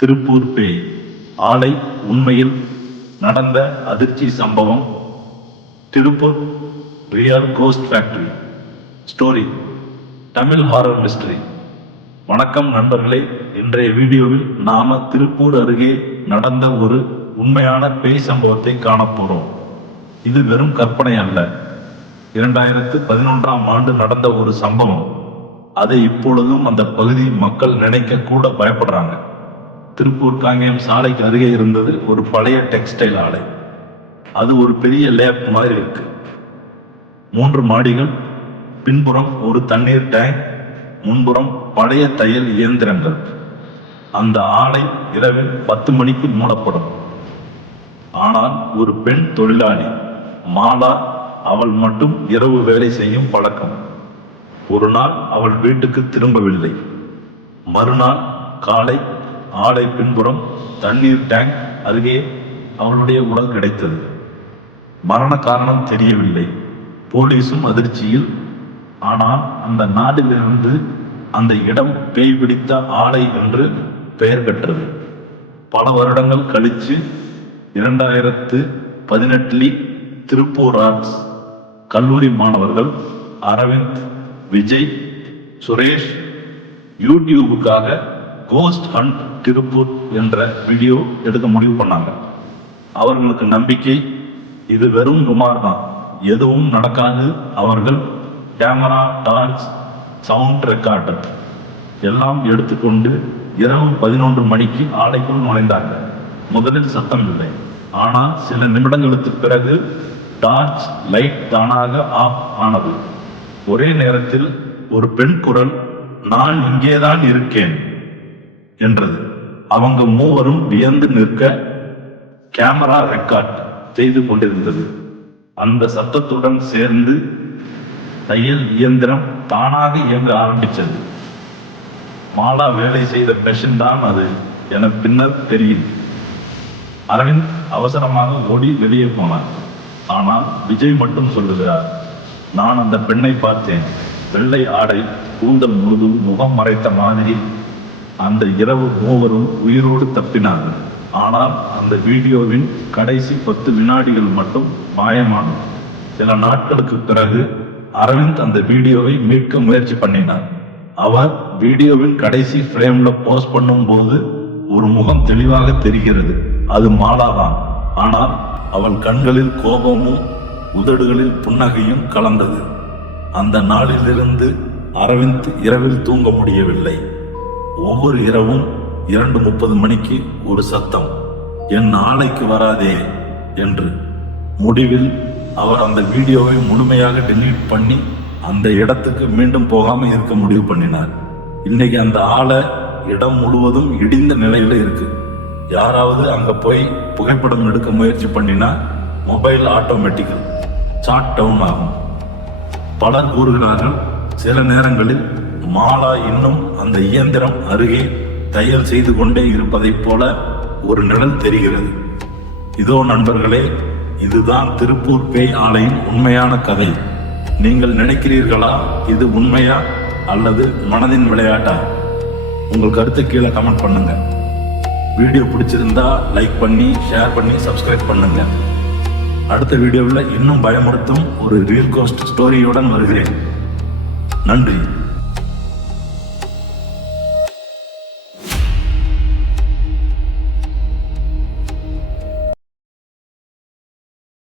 திருப்பூர் பேய் ஆலை உண்மையில் நடந்த அதிர்ச்சி சம்பவம். Tiruppur real ghost factory story, Tamil horror mystery. வணக்கம் நண்பர்களே, இன்றைய வீடியோவில் நாம திருப்பூர் அருகே நடந்த ஒரு உண்மையான பேய் சம்பவத்தை காணப்போறோம். இது வெறும் கற்பனை அல்ல. 2011ஆம் ஆண்டு நடந்த ஒரு சம்பவம். அதை இப்பொழுதும் அந்த பகுதி மக்கள் நினைக்க கூட பயப்படுறாங்க. திருப்பூர் காங்கேயம் சாலைக்கு அருகே இருந்தது ஒரு பழைய டெக்ஸ்டைல் ஆலை. அது ஒரு பெரிய லேப் மாதிரி இருக்கு. 3 மாடிகள், பின்புறம் ஒரு தண்ணீர் டேங்க், முன்புறம் பழைய தையல் இயந்திரங்கள். அந்த ஆலை இரவில் 10 மணிக்கு மூடப்படும். ஆனால் ஒரு பெண் தொழிலாளி மாலா, அவள் மட்டும் இரவு வேலை செய்யும் பழக்கம். ஒரு நாள் அவள் வீட்டுக்கு திரும்பவில்லை. மறுநாள் காலை ஆலை பின்புறம் தண்ணீர் டேங்க் அருகே அவளுடைய உடல் கிடைத்தது. மரண காரணம் தெரியவில்லை. போலீசும் அதிர்ச்சியில். ஆனால் அந்த நாட்டிலிருந்து அந்த இடம் பேய் பிடித்த ஆலை என்று பெயர் பெற்றது. பல வருடங்கள் கழித்து 2018 திருப்பூர் ஆர்ட்ஸ் கல்லூரி மாணவர்கள் அரவிந்த், விஜய், சுரேஷ் யூடியூபுக்காக கோஸ்ட் ஹண்ட் திருப்பூர் என்ற வீடியோ எடுக்க முடிவு பண்ணாங்க. அவர்களுக்கு நம்பிக்கை, இது வெறும் ருமார் தான், எதுவும் நடக்காது. அவர்கள் கேமரா, டார்ச், சவுண்ட் ரெக்கார்டர் எல்லாம் எடுத்துக்கொண்டு இரவு 11 மணிக்கு ஆலைக்குள் நுழைந்தாங்க. முதலில் சத்தம் இல்லை. ஆனால் சில நிமிடங்களுக்கு பிறகு டார்ச் லைட் தானாக ஆஃப் ஆனது. ஒரே நேரத்தில் ஒரு பெண் குரல், நான் இங்கேதான் இருக்கேன் என்றது. அவங்க மூவரும் வியந்து நிற்க கேமரா ரெக்கார்ட் செய்து கொண்டிருந்தது. அந்த சத்தத்துடன் சேர்ந்து தையல் இயந்திரம் தானாக இயங்க ஆரம்பித்தது. மாலா வேலை செய்த மெஷின் தான் அது என பின்னர் தெரியும். அரவிந்த் அவசரமாக ஓடி வெளியே போனார். ஆனால் விஜய் மட்டும் சொல்லுகிறார், நான் அந்த பெண்ணை பார்த்தேன். வெள்ளை ஆடை, கூந்தல் முழுதும் முகம் மறைத்த மாதிரி. அந்த இரவு மூவரும் உயிரோடு தப்பினார்கள். ஆனால் அந்த வீடியோவின் கடைசி 10 வினாடிகள் மட்டும் மாயமானது. சில நாட்களுக்கு பிறகு அரவிந்த் அந்த வீடியோவை மீட்க முயற்சி பண்ணினார். அவர் வீடியோவின் கடைசி ஃப்ரேம்ல போஸ்ட் பண்ணும் போது ஒரு முகம் தெளிவாக தெரிகிறது. அது மாலாதான். ஆனால் அவள் கண்களில் கோபமும் உதடுகளில் புன்னகையும் கலந்தது. அந்த நாளிலிருந்து அரவிந்த் இரவில் தூங்க முடியவில்லை. ஒவ்வொரு இரவும் 2:30 மணிக்கு ஒரு சத்தம், என் ஆலைக்கு வராதே என்று. முடிவில் அவர் அந்த வீடியோவை முழுமையாக டெலீட் பண்ணி அந்த இடத்துக்கு மீண்டும் போகாம இருக்க முடிவு பண்ணினார். இன்னைக்கு அந்த ஆலை இடம் முழுவதும் இடிந்த நிலையில இருக்கு. யாராவது அங்க போய் புகைப்படம் எடுக்க முயற்சி பண்ணினா மொபைல் ஆட்டோமேட்டிக்கல் ஷாட் டவுன் ஆகும். பலர் கூறுகிறார்கள், சில நேரங்களில் மாலா இன்னும் அந்த இயந்திரம் அருகே தையல் செய்து கொண்டே இருப்பதை போல ஒரு நிழல் தெரிகிறது. இதோ நண்பர்களே, இதுதான் திருப்பூர் பேய் ஆலையின் உண்மையான கதை. நீங்கள் நினைக்கிறீர்களா இது உண்மையா அல்லது மனதின் விளையாட்டா? உங்கள் கருத்தை கீழே கமெண்ட் பண்ணுங்க. வீடியோ பிடிச்சிருந்தா லைக் பண்ணி, ஷேர் பண்ணி, சப்ஸ்கிரைப் பண்ணுங்க. அடுத்த வீடியோவில் இன்னும் பயமுறுத்தும் ஒரு ரியல் கோஸ்ட் ஸ்டோரியுடன் வருகிறேன். நன்றி.